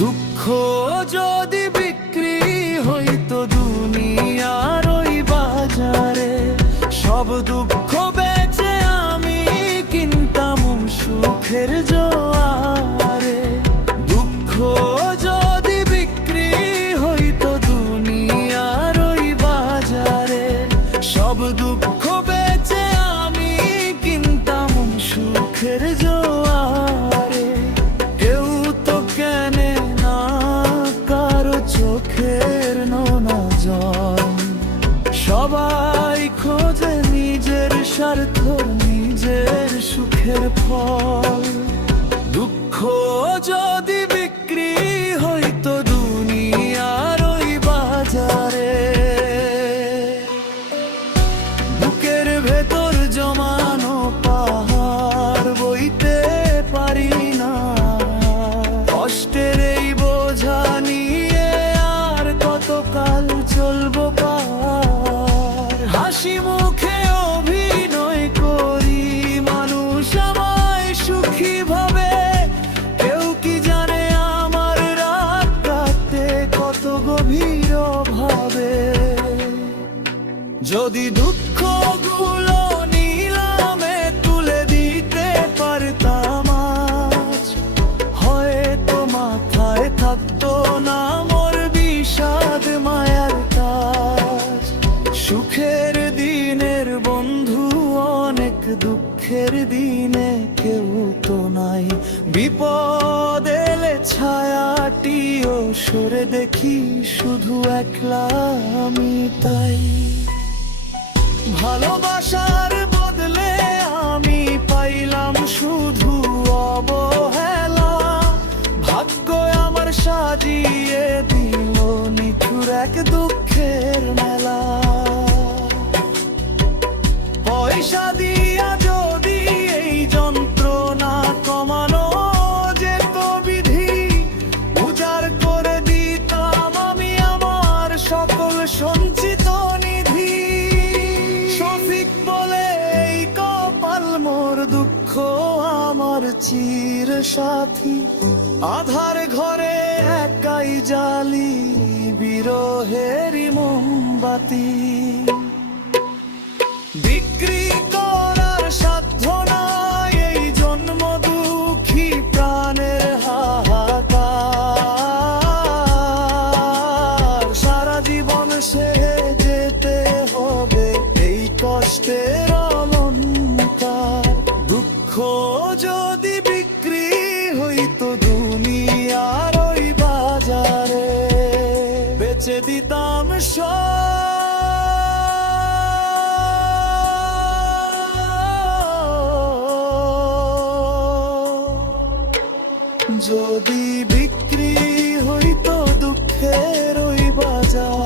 দুঃখ যদি বিক্রি হইতো দুনিয়ার ওই বাজারে, সব দুঃখ বেচে আমি কিনতাম সুখের জোয়ারে। দুঃখ যদি বিক্রি হইতো দুনিয়ার ওই বাজারে, সব দুঃখ বেচে আমি কিনতাম সুখের জোয়ারে। কেউ তো কেনে না কারো চোখের নোনা জল, সবাই খোঁজে নিজের স্বার্থ, নিজের সুখের ফল। দুঃখ যদি বিক্রি হইতো দুনিয়ার ওই বাজারে, বুকের ভেতর জমানো পাহাড় বইতে পারি না, কষ্টের এই বোঝা নিয়ে আর কতকাল চলবো পার। হাসি মুখে অভিনয় করি মানুষ আমায় সুখী ভাবে, কেউ কি জানে আমার রাত কাটতে কত গভীর ভাবে। যদি দুঃখগুলো নিলামে তুলে দিতে পারতাম আজ, হয়তো মাথায় থাকতো না মোর বিষাদ মায়ার তাজ। সুখের দিনের বন্ধু অনেক, দুঃখের দিনে কেউ তো নাই। বিপদ এলে ছায়াটিও সরে দেখি শুধু একলা আমি তাই। ভালোবাসার বদলে আমি পাইলাম শুধু অবহেলা, ভাগ্য আমার সাজিয়ে দিল নিঠুর এক দুঃখের মেলা। পয়সা দিয়া যদি এই যন্ত্রণা কমানো যেত বিধি, উজাড় করে দিতাম আমি আমার সকল সঞ্চিত নিধি। শফিক বলে এই কপাল মোর, দুঃখ আমার চির সাথী, আধার ঘরে একাই জ্বালি বিরহেরই মোমবাতি। বিক্রি করার সাধ্য নাই এই জন্ম দুঃখী প্রাণের হাহাকার। সারা জীবন সে যেতে হবে এই কষ্টের অলংকার। দুঃখ যদি বিক্রি হইতো দুনিয়ার ওই বাজারে, বেচে দিতাম সব। যদি বিক্রি হইতো দুঃখের ওই বাজার।